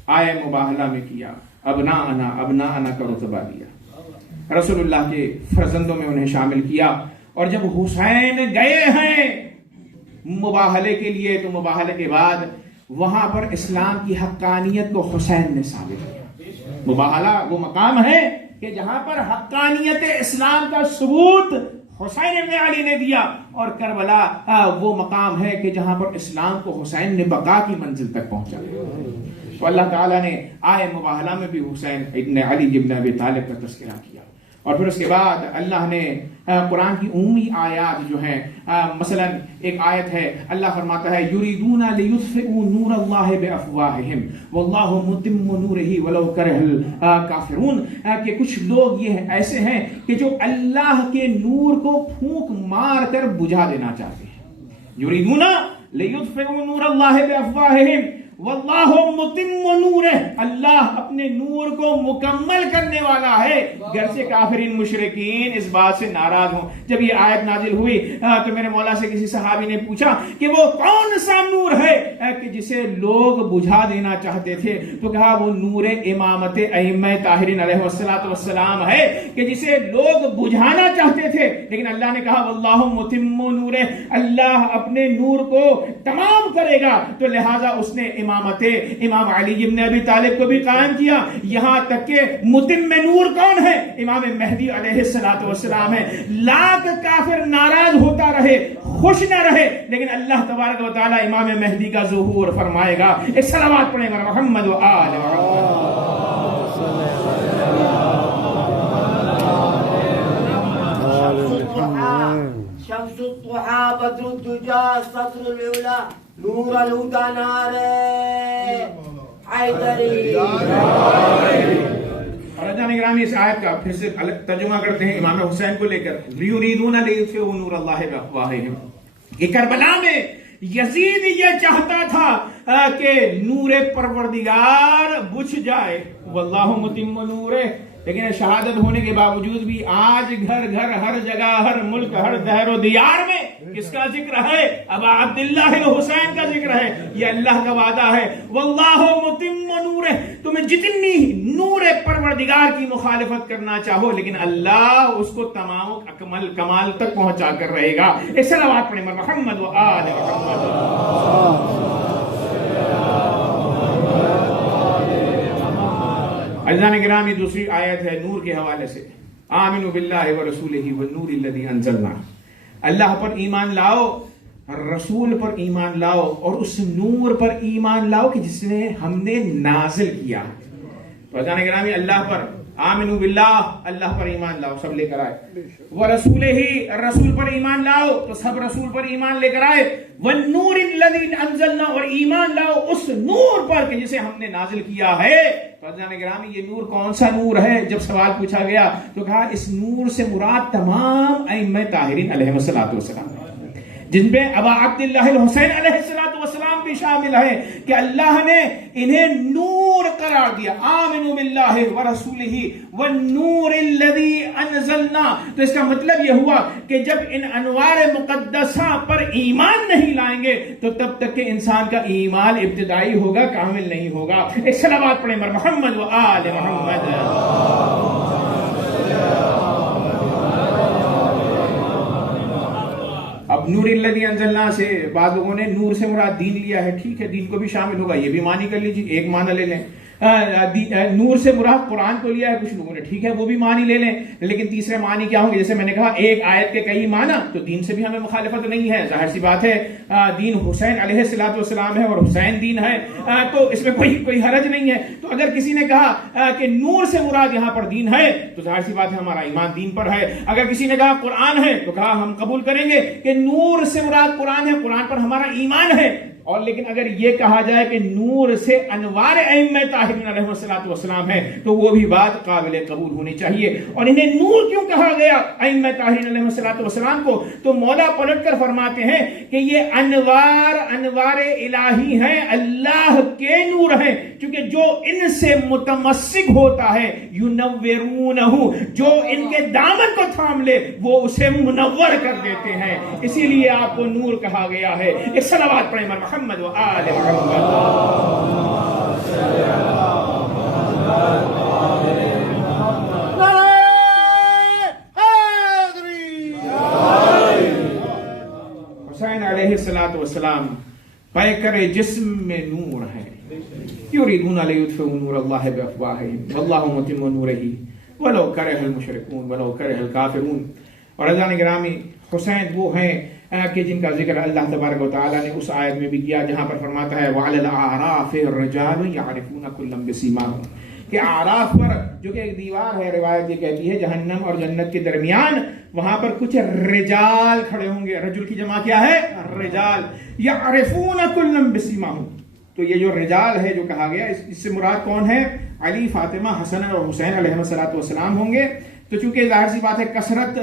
آیہ مباہلہ میں کیا. ابنا کا رتبہ دیا، رسول اللہ کے فرزندوں میں انہیں شامل کیا. اور جب حسین گئے ہیں مباہلے کے لیے، تو مباہلے کے بعد وہاں پر اسلام کی حقانیت کو حسین نے ثابت کیا. مباہلہ وہ مقام ہے کہ جہاں پر حقانیت اسلام کا ثبوت حسین ابن علی نے دیا، اور کربلا وہ مقام ہے کہ جہاں پر اسلام کو حسین نے بقا کی منزل تک پہنچا. تو اللہ تعالیٰ نے آئے مباہلہ میں بھی حسین ابن علی ابن ابی طالب کا تذکرہ کیا. اور پھر اس کے بعد اللہ نے قرآن کی عمومی آیات جو ہیں، مثلا ایک آیت ہے اللہ فرماتا ہے یریدون لیطفئوا نور اللہ بافواہہم واللہ متم نورہ ولو کرہ الکافرون، کہ کچھ لوگ یہ ایسے ہیں کہ جو اللہ کے نور کو پھونک مار کر بجھا دینا چاہتے ہیں. یریدون لیطفئوا نور اللہ بافواہہم واللہ متم نورہ، اللہ اپنے نور کو مکمل کرنے والا ہے، گرچہ کافرین مشرکین اس بات سے ناراض ہوں. جب یہ آیت نازل ہوئی تو میرے مولا سے کسی صحابی نے پوچھا کہ وہ کون سا نور ہے کہ جسے لوگ بجھا دینا چاہتے تھے؟ تو کہا وہ نور امامت ائمہ طاہرین علیہ السلام ہے کہ جسے لوگ بجھانا چاہتے تھے، لیکن اللہ نے کہا واللہ متم نورہ، اللہ اپنے نور کو تمام کرے گا. تو لہٰذا اس نے امام علی ابن ابی طالب کو بھی قائم کیا، یہاں تک کہ متم نور کون ہے؟ امام مہدی علیہ السلام ہے. لاکھ کافر ناراض ہوتا رہے، خوش نہ رہے، لیکن اللہ تبارک و تعالی امام مہدی کا ظہور فرمائے گا. ایک صلوات پڑھیں گا محمد و آل شمس الضحى بدر الدجى سطر العلا نور الهدى نار حیدری. اور جان گرامی، اس آیت کا پھر سے الگ ترجمہ کرتے ہیں امام حسین کو لے کر، یریدون لیطفئوا نور اللہ بافواہہم، کہ کربلا میں یزید یہ چاہتا تھا کہ نور پروردگار بجھ جائے، واللہ متم نورہ، لیکن شہادت ہونے کے باوجود بھی آج گھر گھر، ہر جگہ، ہر ملک، ہر دہر و دیار میں کس کا ذکر ہے؟ ابا عبداللہ حسین کا ذکر ہے. یہ اللہ کا وعدہ ہے واللہ متم نورہ، تم جتنی نور پروردگار کی مخالفت کرنا چاہو لیکن اللہ اس کو تمام اکمل کمال تک پہنچا کر رہے گا. ایک صلوات پڑھیں محمد و آل محمد. عزیزان گرامی دوسری آیت ہے نور کے حوالے سے. آمنوا باللہ ورسولہ والنور الذی انزلنا. اللہ پر ایمان لاؤ, رسول پر ایمان لاؤ اور اس نور پر ایمان لاؤ کہ جس نے ہم نے نازل کیا. تو عزیزان گرامی اللہ پر آمنوا باللہ, اللہ پر ایمان لاؤ, سب لے کر آئے. ورسولہ, رسول پر ایمان لاؤ تو سب رسول پر ایمان لے کر آئے. والنور الذی انزلنا, اور ایمان لاؤ اس نور پر کہ جسے ہم نے نازل کیا ہے. تو عزیزان گرامی یہ نور کون سا نور ہے؟ جب سوال پوچھا گیا تو کہا اس نور سے مراد تمام ائمہ طاہرین علیہ السلام جن پہ ابا عبداللہ الحسین علیہ السلام بھی شامل ہے کہ اللہ نے انہیں نور قرار دیا. آمنوا باللہ ورسولہ والنور الذی انزلنا. تو اس کا مطلب یہ ہوا کہ جب ان انوار مقدسہ پر ایمان نہیں لائیں گے تو تب تک کہ انسان کا ایمان ابتدائی ہوگا, کامل نہیں ہوگا. ایک صلوات پڑھیں محمد و آل محمد. اب نور الذی انزلنا سے بعض لوگوں نے نور سے مراد دین لیا ہے. ٹھیک ہے, دین کو بھی شامل ہوگا, یہ بھی معنی کر لیجیے, ایک معنی لے لیں. نور سے مراد قرآن کو لیا ہے کچھ لوگوں نے, ٹھیک ہے وہ بھی معنی لے لیں. لیکن تیسرے معنی کیا ہوں گے؟ جیسے میں نے کہا ایک آیت کے کئی معنی, تو دین سے بھی ہمیں مخالفت نہیں ہے, ظاہر سی بات ہے. دین حسین علیہ السلام ہے اور حسین دین ہے, تو اس میں کوئی حرج نہیں ہے. تو اگر کسی نے کہا کہ نور سے مراد یہاں پر دین ہے تو ظاہر سی بات ہے ہمارا ایمان دین پر ہے. اگر کسی نے کہا قرآن ہے تو کہا ہم قبول کریں گے کہ نور سے مراد قرآن ہے, قرآن پر ہمارا ایمان ہے. اور لیکن اگر یہ کہا جائے کہ نور سے انوار ائمہ طاہرین علیہ السلام ہے تو وہ بھی بات قابل قبول ہونی چاہیے. اور انہیں نور کیوں کہا گیا ائمہ طاہرین علیہ السلام کو؟ تو مولا پلٹ کر فرماتے ہیں کہ یہ انوار الہی ہیں, اللہ کے نور ہیں, کیونکہ جو ان سے متمسک ہوتا ہے ینورونہ, جو ان کے دامن کو تھام لے وہ اسے منور کر دیتے ہیں, اسی لیے آپ کو نور کہا گیا ہے. ایک صلوات پڑھیں محمد و آل محمد. حسین علیہ السلام پیکر جسم میں نور ہے. یریدون لیطفئوا نور اللہ بافواہہم واللہ متم نورہ ولو کرہ المشرکون ولو کرہ الکافرون. اور عزیزان گرامی حسین وہ ہیں کہ جن کا ذکر اللہ تبارک و تعالیٰ نے اس آیت میں بھی کیا جہاں پر فرماتا ہے وَعَلَى الْأَعْرَافِ الرِّجَالُ يَعْرِفُونَ كُلًّا بِسِيمَاهُمْ, کہ اعراف پر جو کہ ایک دیوار ہے, روایت یہ کہتی ہے جہنم اور جنت کے درمیان وہاں پر کچھ رجال کھڑے ہوں گے. رجل کی جمع کیا ہے؟ رجال. يَعْرِفُونَ كُلًّا بِسِيمَاهُمْ. تو یہ جو رجال ہے جو کہا گیا اس سے مراد کون ہے؟ علی, فاطمہ, حسن اور حسین علیہ السلام ہوں گے. تو چونکہ ظاہر سی بات ہے کثرت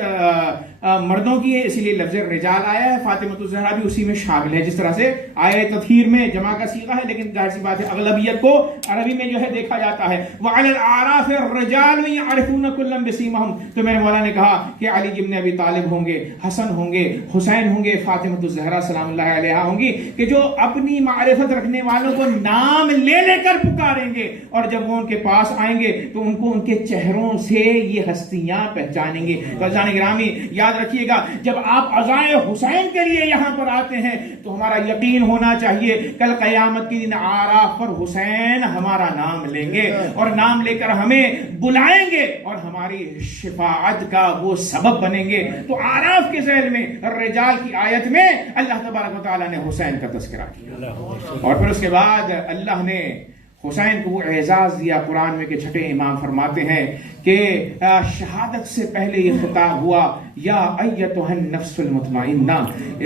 مردوں کی ہے اسی لیے لفظ رجال آیا ہے. فاطمۃ الزہرا بھی اسی میں شامل ہے, جس طرح سے آئے تطہیر میں جمع کا صیغہ ہے, لیکن ظاہر سی بات ہے اغلبیت کو عربی میں جو ہے دیکھا جاتا ہے. وعلی الاعراف الرجال یعرفون کلا بسیمہم. تو میرے مولا نے کہا کہ علی ابن ابی طالب ہوں گے, حسن ہوں گے, حسین ہوں گے, فاطمۃ الزہرا سلام اللہ علیہا ہوں گی, کہ جو اپنی معرفت رکھنے والوں کو نام لے لے کر پکاریں گے, اور جب وہ ان کے پاس آئیں گے تو ان کو ان کے چہروں سے یہ ہستیاں پہچانیں گے. عزیزان گرامی یاد رکھیے گا جب آپ عزائے حسین کے لیے یہاں پر آتے ہیں تو ہمارا یقین ہونا چاہیے کل قیامت کے دن اعراف پر حسین ہمارا نام لیں گے اور نام لے کر ہمیں بلائیں گے اور ہماری شفاعت کا وہ سبب بنیں گے. تو اعراف کے ذیل میں الرجال کی آیت میں اللہ تبارک و تعالیٰ نے حسین کا تذکرہ کیا, اور پھر اس کے بعد اللہ نے حسین کو وہ اعزاز دیا قرآن میں کہ چھٹے امام فرماتے ہیں کہ شہادت سے پہلے یہ خطاب ہوا یا ایتها النفس المطمئنہ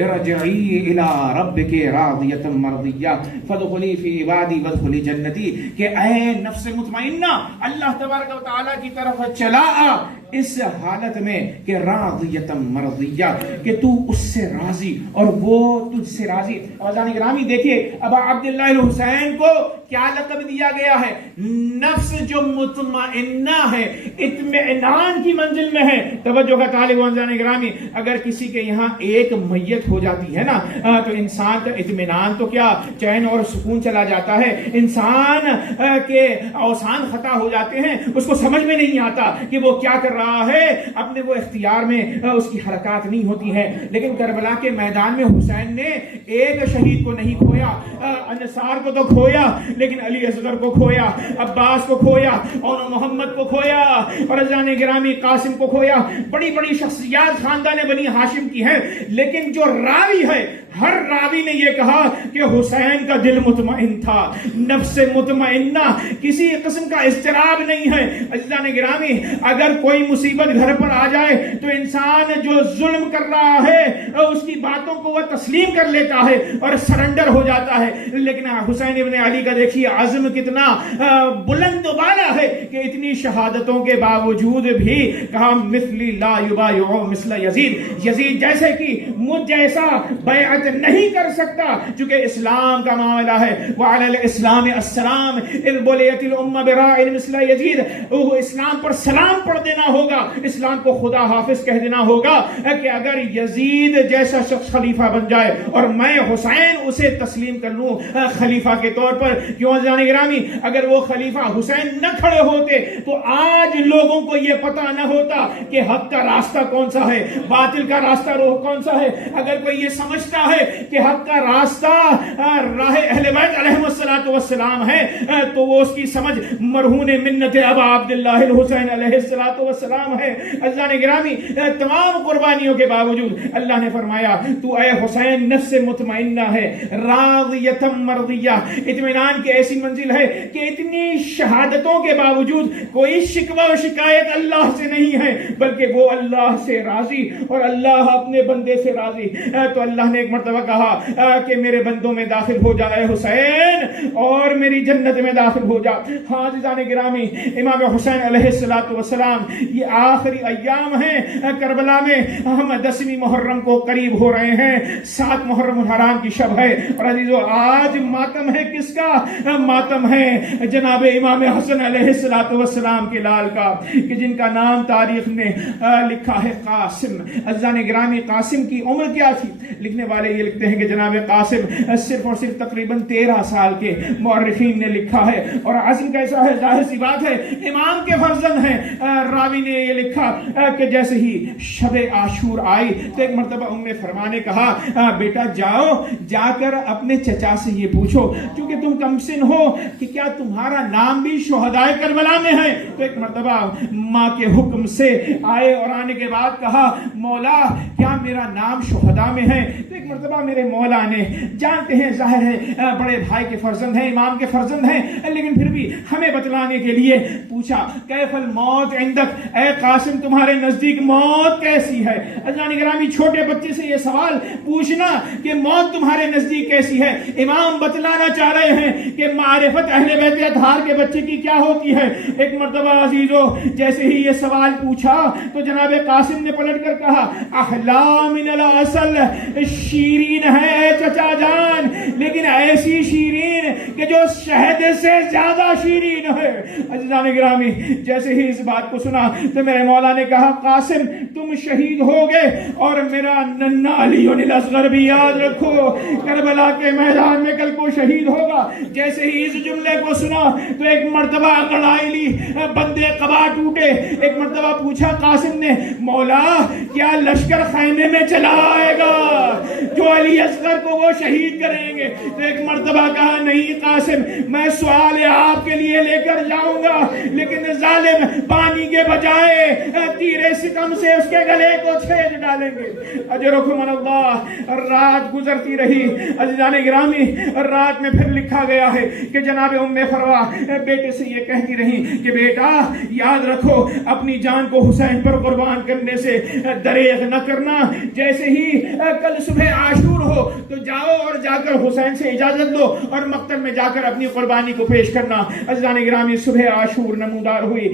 ارجعی الی ربک راضیۃ مرضیہ فادخلی فی عبادی وادخلی جنتی, کہ اے نفس مطمئنہ اللہ تبارک و تعالیٰ کی طرف چلا آ, اس حالت میں کہ راضیۃ مرضیہ، کہ تو اس سے راضی اور وہ تجھ سے راضی۔ عزیزان گرامی دیکھیے ابا عبداللہ الحسین کو کیا لقب دیا گیا ہے؟ نفس جو مطمئنہ ہے، اطمینان کی منزل میں ہے۔ توجہ کا طالب عزیزان گرامی، اگر کسی کے یہاں ایک میت ہو جاتی ہے نا تو انسان کا اطمینان تو کیا، چین اور سکون چلا جاتا ہے، انسان کے اوسان خطا ہو جاتے ہیں، اس کو سمجھ میں نہیں آتا کہ وہ کیا کر رہا ہے، اپنے وہ اختیار میں اس کی حرکات نہیں ہوتی ہے۔ لیکن کربلا کے میدان میں حسین نے ایک شہید کو نہیں کھویا، انصار کو تو کھویا لیکن علی اصغر کو کھویا، عباس کو کھویا اور محمد کو کھویا اور عزیزان گرامی قاسم کو کھویا۔ بڑی بڑی شخصیات خاندان بنی ہاشم کی ہیں، لیکن جو راوی ہے ہر راوی نے یہ کہا کہ حسین کا دل مطمئن تھا، نفس مطمئنہ، کسی قسم کا اضطراب نہیں ہے۔ عزیزان گرامی اگر کوئی مصیبت گھر پر آ جائے تو انسان جو ظلم کر رہا ہے اس کی باتوں کو وہ تسلیم کر لیتا ہے اور سرنڈر ہو جاتا ہے، لیکن حسین ابن علی کا دیکھیے عزم کتنا بلند و بالا ہے کہ اتنی شہادتوں کے باوجود بھی کہا مثلی لا یبایع مثل یزید، یزید جیسے کہ مجھ جیسا بیعت نہیں کر سکتا، چونکہ اسلام کا معاملہ ہے۔ وعلی الاسلام السلام اذ بلیت الامہ براع مثل یزید، اسلام پر سلام پڑھ دینا ہوگا، اسلام کو خدا حافظ کہہ دینا ہوگا کہ اگر یزید جیسا شخص خلیفہ بن جائے اور میں حسین اسے تسلیم کر لوں خلیفہ کے طور پر۔ کیوں عزیزان گرامی اگر وہ خلیفہ حسین نہ کھڑے ہوتے تو آج لوگوں کو یہ پتہ نہ ہوتا کہ حق کا راستہ کون سا ہے، باطل کا راستہ کون سا ہے۔ اگر کوئی یہ سمجھتا ہے کہ حق کا راستہ راہ اہل بیت علیہم الصلوۃ والسلام ہے تو وہ اس کی سمجھ مرہون منت ابا عبداللہ الحسین علیہ الصلوۃ والسلام ہے۔ عزیزان گرامی تمام قربانیوں کے باوجود اللہ نے فرمایا تو اے حسین نفس مطمئنہ ہے، راضیۃ مرضیہ، اطمینان کی ایسی منزل ہے کہ اتنی شہادتوں کے باوجود کوئی شکوہ و شکایت اللہ سے نہیں ہے، بلکہ وہ اللہ سے راضی اور اللہ اپنے بندے سے راضی۔ تو اللہ نے ایک مرتبہ کہا کہ میرے بندوں میں داخل ہو جا اے حسین اور میری جنت میں داخل ہو جا۔ ہاں عزیزان گرامی امام حسین علیہ الصلوۃ والسلام یہ آخری ایام ہیں کربلا میں، ہم 10ویں محرم کو قریب ہو رہے ہیں، 7 محرم الحرام کی شب ہے اور عزیزو آج ماتم ہے کس کا؟ ماتم ہے جناب امام حسن علیہ الصلوۃ والسلام کے لال کا، کہ جن کا نام تاریخ نے لکھا ہے قاسم۔ عزیزان گرامی قاسم کی عمر کیا تھی؟ لکھنے والے یہ لکھتے ہیں کہ جناب قاسم صرف اور صرف تقریباً 13 سال کے، مورخین نے لکھا ہے۔ اور عزم کیسا ہے؟ ظاہر سی بات ہے امام کے فرزند ہیں۔ راوی نے یہ لکھا کہ جیسے ہی شب عاشور آئی تو ایک مرتبہ ام فرما نے کہا بیٹا جاؤ جا کر اپنے چچا سے یہ پوچھو کیونکہ تم کم سن ہو کہ کیا تمہارا نام بھی شہدائے کربلا میں ہے۔ تو ایک مرتبہ ماں کے حکم سے آئے اور آنے کے بعد کہا مولا کیا میرا نام شہداء میں ہے؟ تو ایک مرتبہ میرے مولا نے، جانتے ہیں ظاہر ہے بڑے بھائی کے فرزند ہیں، امام کے فرزند ہیں، لیکن پھر بھی ہمیں بتلانے کے لیے پوچھا کیف الموت عندک، اے قاسم تمہارے نزدیک موت کیسی ہے؟ عزیزان گرامی چھوٹے بچے سے یہ سوال پوچھنا کہ موت تمہارے نزدیک کیسی ہے، امام بتلانا چاہ رہے ہیں کہ معرفت اہل بیت اطہار کے بچے کی کیا ہوتی ہے۔ ایک مرتبہ عزیزو جیسے ہی یہ سوال پوچھا تو جناب قاسم نے پلٹ کر کہا احلا من العسل، شیرین ہے چچا جان، لیکن ایسی شیرین کہ جو شہد سے زیادہ شیرین ہے۔ عزیزان گرامی جیسے ہی اس بات کو سنا تو میرے مولا نے کہا قاسم تم شہید ہو گے اور میرا ننھا علی الاصغر بھی یاد رکھو کربلا کے میدان میں کل کو شہید ہوگا۔ جیسے ہی اس جملے کو سنا تو ایک مرتبہ انگڑائی لی، بندے قبا ٹوٹے۔ ایک مرتبہ پوچھا قاسم نے مولا کیا لشکر خیمے میں چلا آئے گا جو علی اصغر کو وہ شہید کریں گے؟ تو ایک مرتبہ کہا نہیں قاسم میں سوال آپ کے لیے لے کر جاؤں گا، لیکن ظالم پانی کے بجائے تیرے ستم سے اس کے گلے کو چھید ڈالیں گے۔ اجرکم من اللہ۔ رات گزرتی رہی عزیزان گرامی، رات میں پھر لکھا گیا ہے کہ جناب ام فروا بیٹے سے یہ کہتی رہی کہ بیٹا یاد رکھو اپنی جان کو حسین پر قربان کرنے سے دریغ نہ کرنا، جیسے ہی کل صبح عاشور ہو تو جاؤ اور جا کر حسین سے اجازت لو اور مقتل میں جا کر اپنی قربانی کو پیش کرنا۔ عزیزان گرامی صبح عاشور نمودار ہوئی،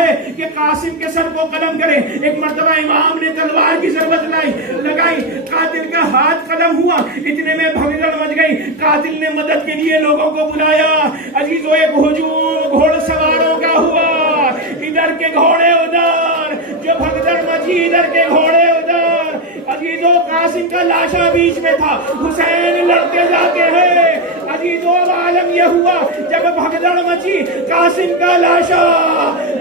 ہے کہ قاسم کے سر کو قلم کرے. ایک مرتبہ امام نے تلوار کی ضربت لگائی, قاتل کا ہاتھ قلم ہوا, اتنے میں بھگدڑ مچ گئی. قاتل نے مدد کے لیے لوگوں کو بلایا. عزیزو ایک ہجوم گھوڑ سواروں کا ہوا, ادھر کے گھوڑے ادھر, جو بھگدڑ مچی ادھر کے گھوڑے ادھر. عزیزو قاسم کا لاشا بیچ میں تھا, حسین لڑتے جاتے ہیں. عزیزو اب عالم یہ ہوا جب بھگدڑ مچی, قاسم کا لاشا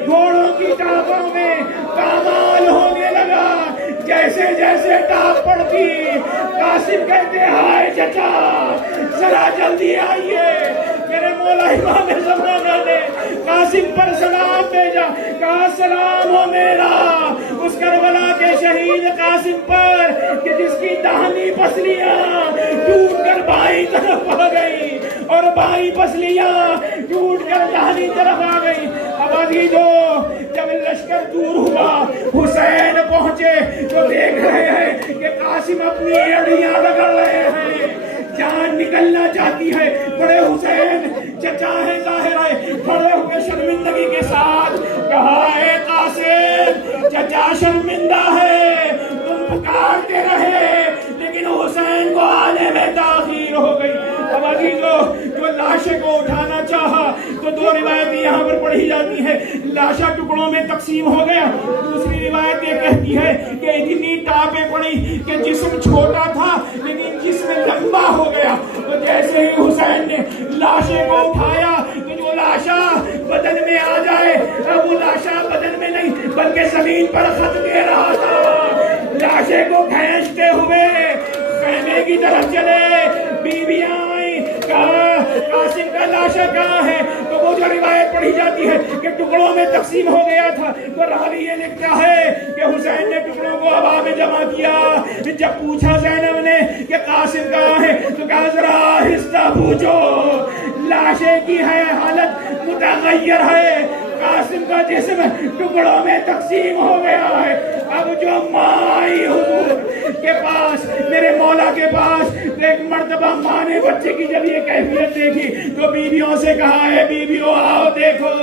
گھوڑوں کی ٹاپوں میں پامال ہونے لگا. جیسے جیسے ٹاپ پڑتی, قاسم کہتے ہائے چچا ذرا جلدی آئیے. میرے مولا امام زمانہ نے قاسم پر سلام بھیجا, کہا سلام ہو میرا اس کربلا کے شہید قاسم پر کہ جس کی داہنی پسلیاں ٹوٹ کر بائیں طرف آ گئی اور بائیں پسلیاں ٹوٹ کر داہنی طرف آ گئی. اب عزیزو جب لشکر دور ہوا, حسین پہنچے تو دیکھ رہے ہیں کہ قاسم اپنی اڑیاں رگڑ رہے ہیں, جان نکلنا چاہتی ہے. بڑے حسین چچا ہے ظاہر ہے, کھڑے ہوئے شرمندگی کے ساتھ کہا اے قاسم چچا شرمندہ ہے, تم پکارتے رہے لیکن حسین کو آنے میں تاخیر ہو گئی. اب عزیزو جو لاشے کو اٹھانا چاہا تو دو روایتیں یہاں پر پڑھی جاتی ہیں. لاشا ٹکڑوں میں تقسیم ہو گیا. دوسری روایت یہ کہتی ہے کہ اتنی ٹاپیں پڑی کہ جسم چھوٹا تھا لیکن جسم لمبا ہو گیا. تو جیسے ہی حسین نے لاشے کو اٹھایا تو جو لاشا بدن میں آ جائے, اب وہ لاشا بدن میں نہیں بلکہ زمین پر خط دے رہا تھا. لاشے کو کھینچتے ہوئے خیمے کی طرف چلے. بیویاں آئیں, کہا قاسم کا لاشا کہاں ہے؟ تو وہ جو روایت پڑھی جاتی ہے کہ ٹکڑوں میں تقسیم ہو گیا تھا, تو راوی یہ لکھتا ہے کہ حسین نے ٹکڑوں کو ہوا میں جمع کیا. جب پوچھا زینب نے کہ قاسم کہاں ہے تو کہا ذرا آہستہ پوچھو, لاشے کی ہے حالت متغیر ہے, قاسم کا جسم ٹکڑوں میں تقسیم ہو گیا ہے. اب جو ماں آئی حضور کے پاس, میرے مولا کے پاس, ایک مرتبہ ماں نے بچے کی جب یہ کیفیت دیکھی تو بیویوں سے کہا ہے بیویوں آؤ دیکھو,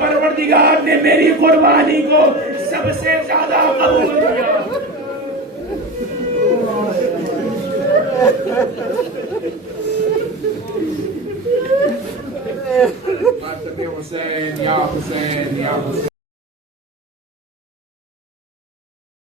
پروردگار نے میری قربانی کو سب سے زیادہ قبول کیا. حسین یا حسین یا حسین.